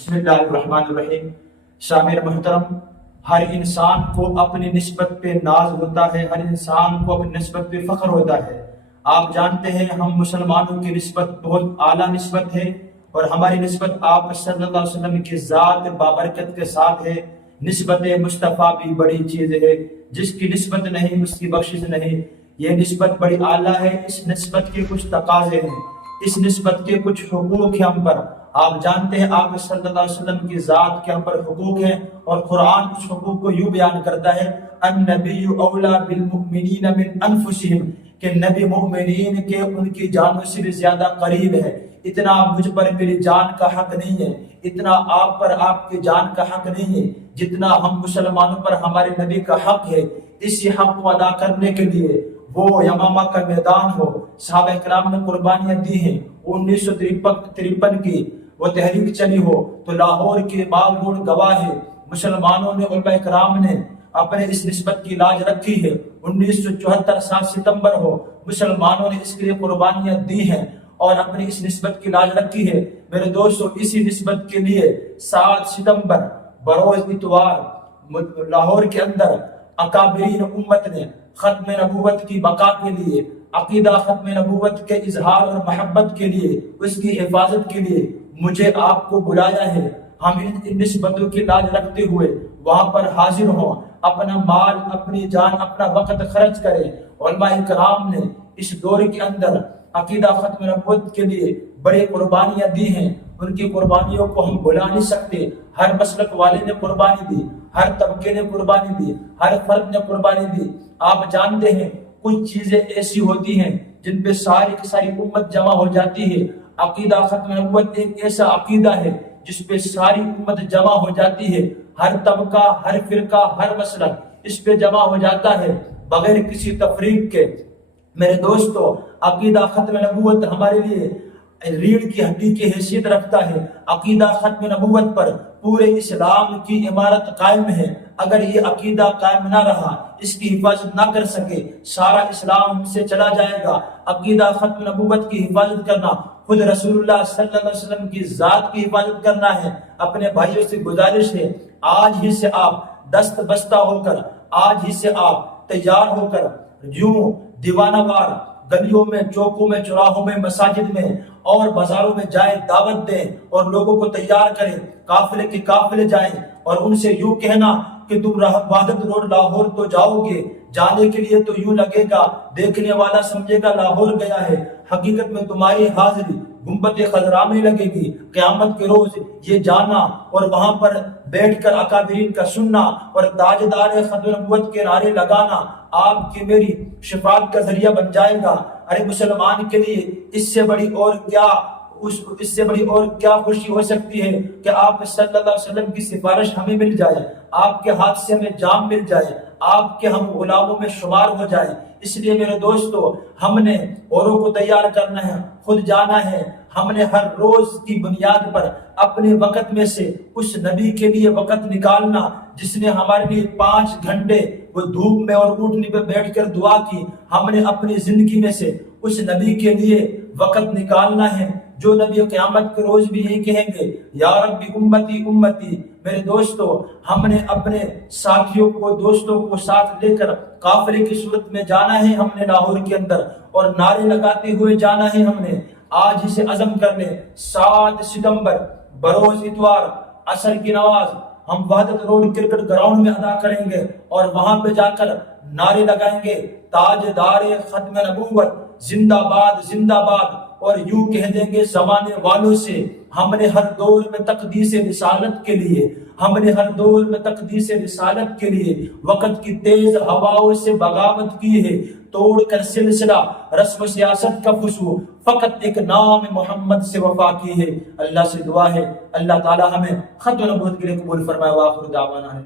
بسم اللہ الرحمن الرحیم۔ سامع محترم، ہر انسان کو اپنی نسبت پہ ناز ہوتا ہے، ہر انسان کو اپنی نسبت پہ فخر ہوتا ہے۔ آپ جانتے ہیں ہم مسلمانوں کی نسبت بہت اعلیٰ نسبت ہے، اور ہماری نسبت آپ صلی اللہ علیہ وسلم کی ذات بابرکت کے ساتھ ہے۔ نسبت مصطفیٰ بھی بڑی چیز ہے، جس کی نسبت نہیں اس کی بخشش نہیں۔ یہ نسبت بڑی اعلیٰ ہے، اس نسبت کے کچھ تقاضے ہیں، اس نسبت کے کچھ حقوق ہیں ہم پر۔ آپ جانتے ہیں آپ صلی اللہ علیہ وسلم کی ذات کے ہم پر حقوق ہیں، اور قرآن اس حقوق کو یوں بیان کرتا ہے، النبی اولا بالمؤمنین من انفسہم، کہ نبی مومنین کے ان کی جانوں سے بھی زیادہ قریب ہے۔ اتنا مجھ پر میری جان کا حق نہیں ہے، اتنا آپ پر آپ کی جان کا حق نہیں ہے، جتنا ہم مسلمانوں پر ہمارے نبی کا حق ہے۔ اسی حق کو ادا کرنے کے لیے وہ یمامہ کا میدان ہو، صحابہ کرام نے قربانیاں دی ہیں۔ 1953 کی وہ تحریک چلی ہو تو لاہور کی مال روڈ گواہ ہے، مسلمانوں نے علماء کرام نے اپنے اس نسبت کی لاج رکھی ہے۔ 1974 7 ستمبر ہو، مسلمانوں نے اس کے لیے قربانیاں دی ہیں اور اپنی اس نسبت کی لاج رکھی ہے۔ میرے دوستو، اسی نسبت کے لیے 7 ستمبر بروز اتوار لاہور کے اندر اکابرین امت نے ختم نبوت کی بقا کے لیے، عقیدہ ختم نبوت کے اظہار اور محبت کے لیے، اس کی حفاظت کے لیے مجھے آپ کو بلایا ہے۔ ہم ان نسبتوں کی لاج رکھتے ہوئے وہاں پر حاضر ہوں، اپنا مال، اپنی جان، اپنا وقت خرچ کریں۔ علماء کرام نے اس دور کے اندر عقیدہ ختم نبوت کے لیے بڑی قربانیاں دی ہیں، ان کی قربانیوں کو ہم بھلا نہیں سکتے۔ ہر مسلک والے نے قربانی دی، ہر طبقے نے قربانی دی، ہر فرد نے قربانی دی۔ آپ جانتے ہیں کچھ چیزیں ایسی ہوتی ہیں جن پہ ساری کی ساری امت جمع ہو جاتی ہے۔ عقیدہ ختم نبوت ایک ایسا عقیدہ ہے جس پہ ساری امت جمع ہو جاتی ہے، ہر طبقہ، ہر فرقہ، ہر مسلک اس پہ جمع ہو جاتا ہے بغیر کسی تفریق کے۔ میرے دوستو، عقیدہ ختم نبوت ہمارے لیے ریڑھ کی ہڈی کی حیثیت رکھتا ہے۔ عقیدہ ختم نبوت پر پورے اسلام کی عمارت قائم ہے۔ اگر یہ عقیدہ قائم نہ رہا، اس کی حفاظت نہ کر سکے، سارا اسلام ہم سے چلا جائے گا۔ عقیدہ ختم نبوت کی حفاظت کرنا خود رسول اللہ صلی اللہ علیہ وسلم کی ذات کی حفاظت کرنا ہے۔ اپنے بھائیوں سے گزارش ہے، آج ہی سے آپ دست بستہ ہو کر، آج ہی سے آپ تیار ہو کر یوں دیوانہ وار گلیوں میں، چوکوں میں، چوراہوں میں، مساجد میں اور بازاروں میں جائیں، دعوت دیں اور لوگوں کو تیار کریں، قافلے کے قافلے جائیں اور ان سے یوں کہنا کہ تم وحدت روڈ لاہور تو جاؤ گے، جانے کے لیے تو یوں لگے گا، دیکھنے والا سمجھے گا لاہور گیا ہے، حقیقت میں تمہاری حاضری گنبد خضرا میں لگے گی۔ قیامت کے روز یہ جانا اور وہاں پر بیٹھ کر اکابرین کا سننا اور تاجدار ختم نبوت کے نعرے لگانا آپ کی میری شفاعت کا ذریعہ بن جائے گا۔ ارے مسلمان کے لیے اس سے بڑی اور کیا خوشی ہو سکتی ہے کہ آپ صلی اللہ علیہ وسلم کی سفارش ہمیں مل جائے، آپ کے ہاتھ سے ہمیں جام مل جائے، آپ کے ہم غلاموں میں شمار ہو جائے۔ اس لیے میرے دوستو، ہم نے اوروں کو تیار کرنا ہے، خود جانا ہے۔ ہم نے ہر روز کی بنیاد پر اپنے وقت میں سے اس نبی کے لیے وقت نکالنا جس نے ہمارے لیے 5 گھنٹے وہ دھوپ میں اور اونٹنی پہ بیٹھ کر دعا کی۔ ہم نے اپنی زندگی میں سے اس نبی کے لیے وقت نکالنا ہے، جو نبی قیامت کے روز بھی یہی کہیں گے، یا ربی امتی امتی۔ میرے دوستو، ہم نے اپنے ساتھیوں کو، دوستوں کو ساتھ لے کر قافلے کی صورت میں جانا ہے، ہم نے لاہور کے اندر، اور نعرے لگاتے ہوئے جانا ہے۔ ہم نے آج ہی سے عزم کر لیں، 7 ستمبر بروز اتوار عصر کی نماز ہم وحدت روڈ کرکٹ گراؤنڈ میں ادا کریں گے، اور وہاں پہ جا کر نعرے لگائیں گے، تاجدار ختم نبوت زندہ باد، زندہ باد، اور یوں کہہ دیں گے زمانے والوں سے، ہم نے ہر دور میں تقدیس رسالت کے لیے، ہم نے ہر دور میں تقدیس رسالت کے لیے وقت کی تیز ہواؤں سے بغاوت کی ہے، توڑ کر سلسلہ رسم سیاست کا فسو، فقط ایک نام محمد سے وفا کی ہے۔ اللہ سے دعا ہے اللہ تعالی ہمیں ختم نبوت کے لیے قبول فرمائے۔ وآخر دعوانا